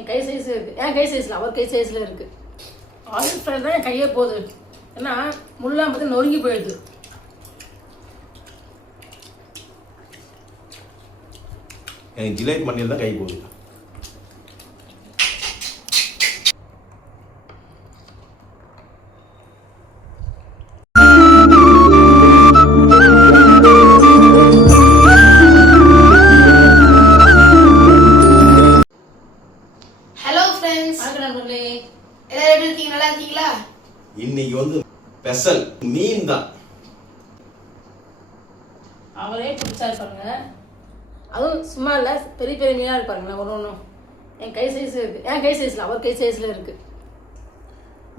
என் கை size இருக்குது. என் கை சைஸில் அவர் கை சைஸில் இருக்குது. ஆயில் ஃப்ரை தான் என் கையே போகுது. ஏன்னா முள்ளாம் பார்த்து நொறுங்கி போயிடுது. எனக்கு ஜிலேபி மண்ணில் தான் கை போகுது. இன்னைக்கு வந்து ஸ்பெஷல் மீன் தான். அவரே பிடிச்சா இருப்பாங்க. அதுவும் சும்மா இல்லை, பெரிய பெரிய மீனாக இருப்பாருங்களா ஒன்று ஒன்றும். என் கை சைஸ் இருக்குது. என் கை சைஸில் அவர் கை சைஸில் இருக்குது.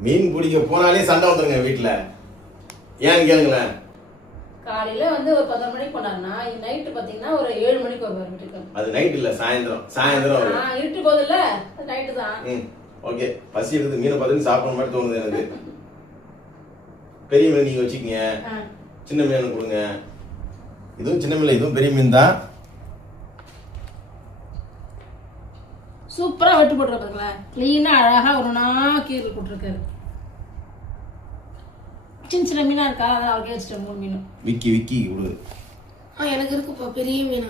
மீன் பிடிக்க போனாலே சண்டை வந்துருங்க வீட்டில். ஏன்னு கேளுங்களேன். காலையில் வந்து ஒரு 10 மணிக்கு போனாங்கன்னா நைட்டு பார்த்தீங்கன்னா ஒரு 7 மணிக்கு வருவார் வீட்டுக்கு. அது நைட் இல்லை, சாயந்தரம் இருட்டு போதில்ல, அது நைட்டு தான். ஓகே, பசி எடுத்து மீனை பார்த்துட்டு சாப்பிட்ற மாதிரி தோணுது எனக்கு. பெரிய மீன் நீங்கள் வச்சுக்கோங்க, சின்ன மீன் கொடுங்க. இதுவும் சின்ன மீன், இதுவும் பெரிய மீன் தான். சூப்பராக வெட்டு போட்டுருப்பாங்களேன். க்ளீனாக அழகாக ஒன்றுனா கீரல் போட்டிருக்காரு. சின்ன சின்ன மீனாக இருக்கா, அதான் அவருக்கே வச்சுட்டேன் 3 மீன். விக்கி கொடுது. எனக்கு இருக்குப்பா பெரிய மீனா.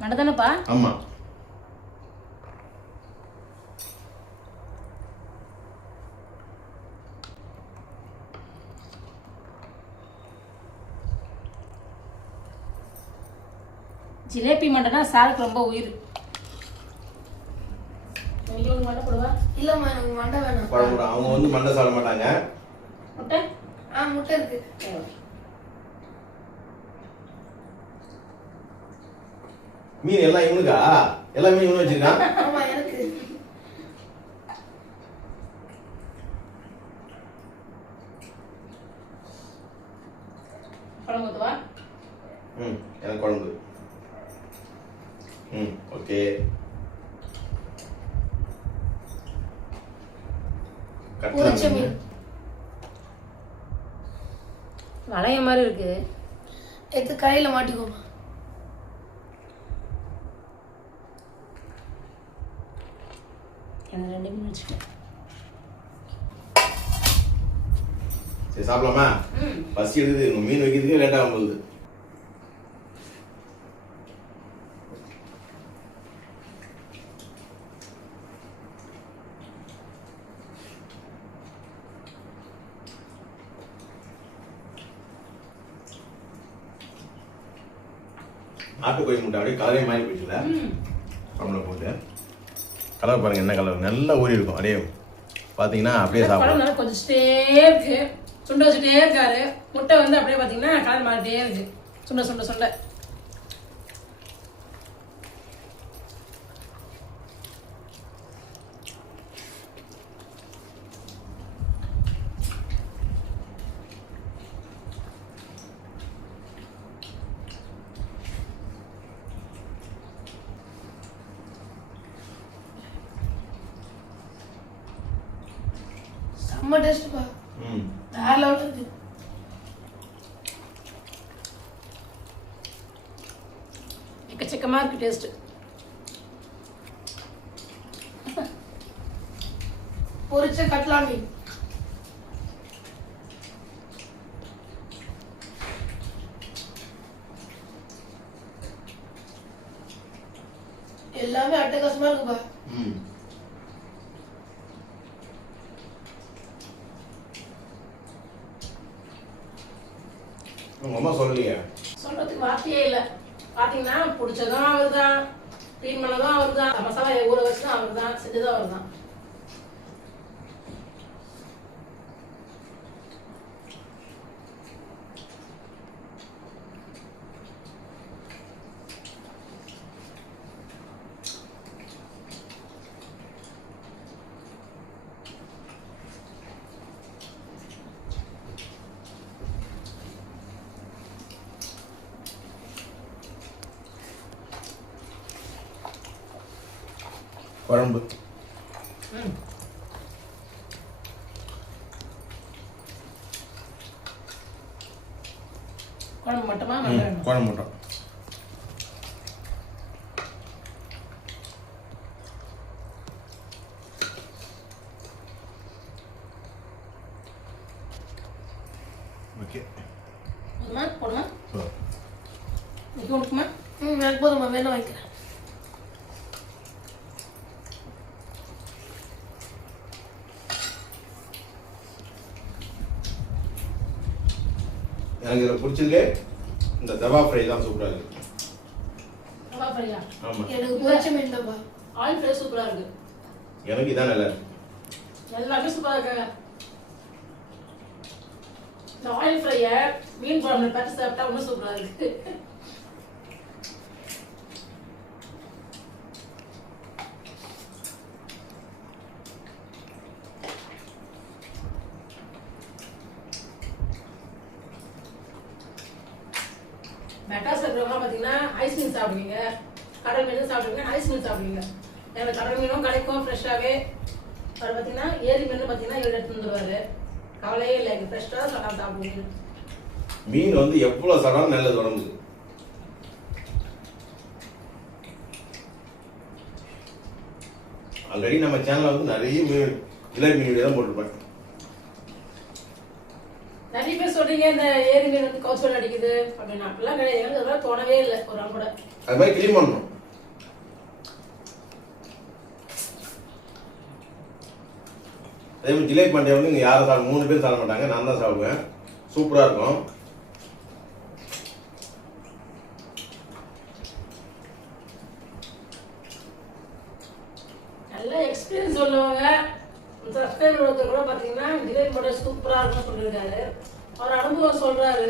மண்டை தானேப்பா? ஆமா. ஜிலேபி மண்டைனா சாருக்கு ரொம்ப உயிர். மண்டை போடுவா? இல்லம்மா, எனக்கு மண்டை வேணும். அவங்க வந்து மண்டை சாப்பிட மாட்டாங்க. முட்டை? முட்டை இருக்கு. மீன் எல்லாம் இவனுக்கா? எல்லா மீன் இவனு வச்சிருக்கான். ஆமா, எனக்கு. குழம்பு ஊத்துவா? எனக்கு குழம்பு. ஓகே. பொரிச்ச மீன். வளைய மாதிரி இருக்கு. எடுத்து கையில மாட்டிக்கோமா. எனக்கு 2 மீன் வச்சுக்கேன். சரி, சாப்பிடலாமா? பசி எடுக்குது. உங்க மீன் வைக்கிறதுக்கு லேட் ஆகும் போகுது. நாட்டுக்கோழி முட்டை அப்படியே கலரே மாறி போயிடுச்சுல. குழம்புல போட்டு கலர் பாருங்க, என்ன கலர், நல்லா ஊறி இருக்கும். அப்படியே பார்த்தீங்கன்னா அப்படியே சாப்பிடலாம். கொஞ்சம் இருக்கு, சுண்ட வச்சுட்டே இருக்காரு. முட்டை வந்து அப்படியே பார்த்தீங்கன்னா கலர் மாறிட்டே இருக்கு. சுண்ட செம்ம டேஸ்ட்பா. வேற லெவல்ல இருக்கு. எக்கச்சக்கமா இருக்கு டேஸ்ட். பொரிச்ச கட்லா மீன். எல்லாமே அட்டகாசமா இருக்குப்பா. உங்க அம்மா சொல்லலையே? சொல்றதுக்கு வார்த்தையே இல்லை. பார்த்தீங்கன்னா பிடிச்சதும் அவர் தான், க்ளீன் பண்ணதும் அவர் தான், மசாலா ஊற வச்சதும் அவர் தான், செஞ்சதும் அவர் தான். குழம்பு. குழம்பு மட்டுமா குழம்பு மட்டும். ஓகே போதுமா போடுமா ஓ இது உனக்குமா எனக்கு போதுமா வேணும் வைக்கிறேன். எனக்கு இதில் பிடிச்சதுலே இந்த தவா ஃப்ரை தான் சூப்பராக இருக்கு. தவா ஃப்ரையா? ஆமாம், எனக்கு பொரிச்ச மீன் தான்ப்பா. ஆயில் ஃப்ரை சூப்பராக இருக்கு. எனக்கு இதான் நல்லா இருக்கு. எல்லாமே சூப்பராக இருக்காங்க. இந்த ஆயில் ஃப்ரையை மீன் குழம்புல பற்றி சாப்பிட்டா இன்னும் சூப்பராக இருக்கு. மெட்ராஸ் இருக்கிறவங்களாம் பார்த்தீங்கன்னா ஐஸ் மீன் சாப்பிடுவீங்க, கடல் மீன் சாப்பிடுவீங்க, ஐஸ் மீன் சாப்பிடுவீங்க. எனக்கு கடல் மீனும் கிடைக்கும் ஃப்ரெஷ்ஷாகவே. அவர் பார்த்தீங்கன்னா ஏரி மீன் பார்த்தீங்கன்னா இவர் எடுத்து வந்துடுவார். கவலையே இல்லை, எங்கள் ஃப்ரெஷ்ஷாக சாப்பிடுவீங்க. மீன் வந்து எவ்வளோ சாப்பிட்டாலும் நல்லது உடம்புக்கு. ஆல்ரெடி நம்ம சேனலில் வந்து நிறைய மீன் ஜிலேபி மீன் தான் போட்டிருப்பேன். நிறைய பேர் சொல்றீங்க இந்த ஏரி மீன் வந்து கவுச்சல் அடிக்குது அப்படின்னு. அப்படிலாம் கிடையாது, எனக்கு அதெல்லாம் தோணவே இல்லை ஒரு நாள் கூட. அது மாதிரி க்ளீன் பண்ணணும். அதே மாதிரி ஜிலேபி மண்டே வந்து இங்கே யாரும் சாப்பிட 3 பேர் சாப்பிட மாட்டாங்க, நான் தான் சாப்பிடுவேன். சூப்பராக இருக்கும். நல்ல எக்ஸ்பீரியன்ஸ் சொல்லுவாங்க. சப்ஸ்கிரைபர் ஒருத்தர் கூட பார்த்தீங்கன்னா ஜிலேபி மண்டே சூப்பராக இருக்கும்னு சொல்லியிருக்காரு. அவர் அனுபவம் சொல்றாரு.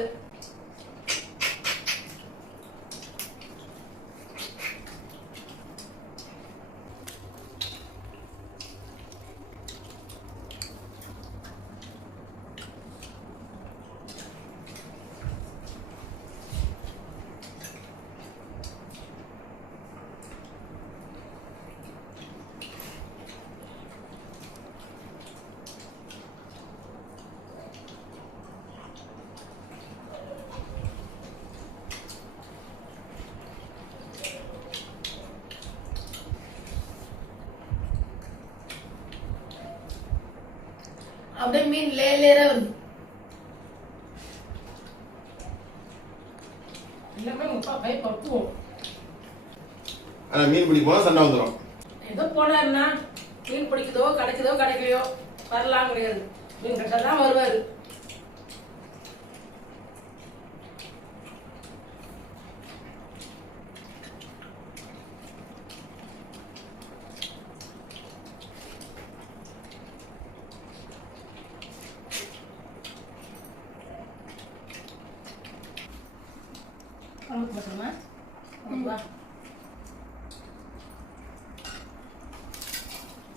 அப்படியே மீன் லேயரா வருது. எல்லாமே முப்பா கை பக்குவோம். ஆனால் மீன் பிடிக்கும் போது சண்டை வந்துடும். ஏதோ போனாருன்னா மீன் பிடிக்குதோ கிடைக்கலையோ வரலாம் கிடையாது. மீன் கரெக்டாக தான் வருவார்.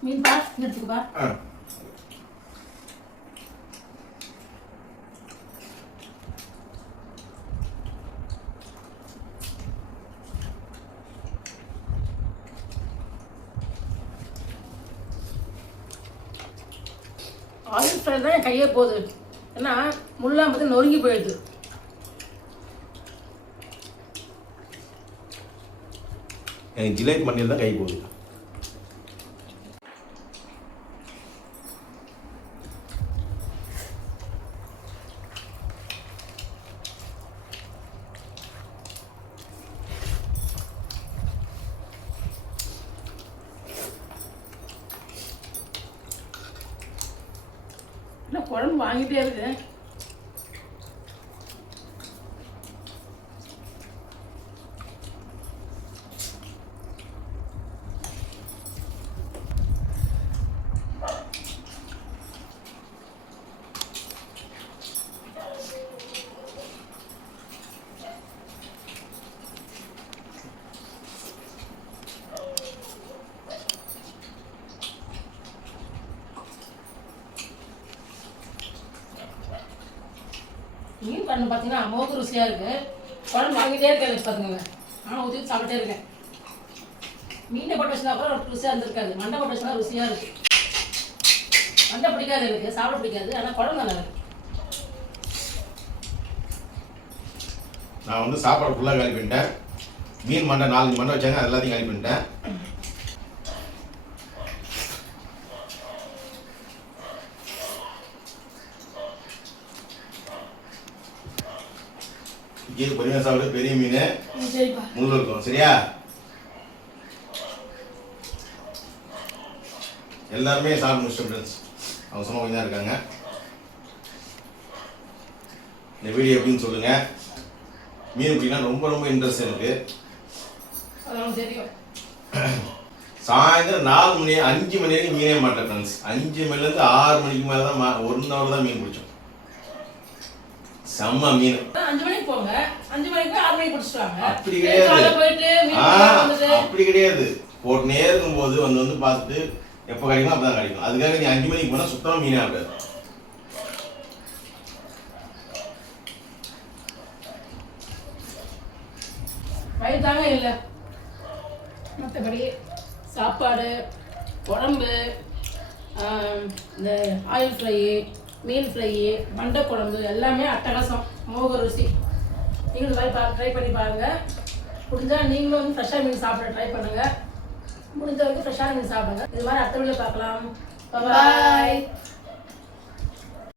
மீன் பா எடுத்துக்கப்பா. ஆயில் ஃப்ரை தான் என் கையே போகுது. ஏன்னா முள்ளெல்லாம் பார்த்து நொறுங்கி போயிடுது. எனக்கு ஜிலேபி மண்டியில் தான் கை போகுது. இல்லை குழம்பு வாங்கிட்டே இருக்கு. மீன் பண்ணு பார்த்தீங்கன்னா அம்மாவுக்கு ருசியாக இருக்குது. குழம்பு வாங்கிட்டே இருக்கேன் பார்த்துக்கோங்க. ஆனால் ஊற்றி சாப்பிட்டே இருக்கேன். மீனை போட்டு வச்சுனா கூட ஒரு ருசியாக இருந்திருக்காது. மண்டை போட்டு வச்சுனா ருசியாக இருக்குது. மண்டை பிடிக்காது, எனக்கு சாப்பிட பிடிக்காது. ஆனால் குழம்பு நல்லா இருக்கு. நான் வந்து சாப்பாடு ஃபுல்லாக காலி பண்ணிட்டேன். மீன் மண்டை 4 மண்டை வச்சாங்க, அது எல்லாத்தையும் காலி பண்ணிட்டேன். இங்கே பொறுமையாக சாப்பிடு. பெரிய மீன் சரிப்பா. முள் இருக்கும், சரியா? எல்லாருமே சாப்பிட்டு முடிச்சிட்டோம் ஃப்ரெண்ட்ஸ். அவங்க சொன்ன கொஞ்சம் தான் இருக்காங்க. இந்த வீடியோ எப்படின்னு சொல்லுங்க. மீன் பிடிக்கலாம் ரொம்ப ரொம்ப இன்ட்ரெஸ்ட் எனக்கு. அதெல்லாம் தெரியும். சாயந்தரம் 4 மணி 5 மணி வரைக்கும் மீனே மாட்டேன் ஃப்ரெண்ட்ஸ். 5 மணிலேருந்து 6 மணிக்கு மேலே தான் 1 hour தான் மீன் பிடிச்சோம். செம்ம மீன். 5 மணிக்கு போங்க, 5 மணிக்கு 6 மணிக்கு பிடிச்சிட்டாங்க. அப்படி கிடையாது. காலைல போயிட்டு மீன் வந்துட்டு அப்படி கிடையாது. போட்டுனே இருக்கும்போது வந்து பார்த்துட்டு எப்போ கிடைக்கும் அப்பதான் கிடைக்கும். அதுக்காக நீ 5 மணிக்கு போனால் சுத்தமாக மீனே ஆகாது. வயிற்றாங்க இல்லை. மற்றபடி சாப்பாடு, குழம்பு, இந்த ஆயில் ஃப்ரை, மீன் ஃப்ரை, மண்டை குழம்பு எல்லாமே அட்டகாசம், மோக ருசி. நீங்களும் இந்த மாதிரி ட்ரை பண்ணி பாருங்கள். முடிஞ்சால் நீங்களும் வந்து ஃப்ரெஷ்ஷாக மீன் சாப்பிட ட்ரை பண்ணுங்கள். முடிஞ்ச வரைக்கும் ஃப்ரெஷ்ஷான மீன் சாப்பிடுங்க. இது மாதிரி அடுத்த வீடியோ பார்க்கலாம். பாய்.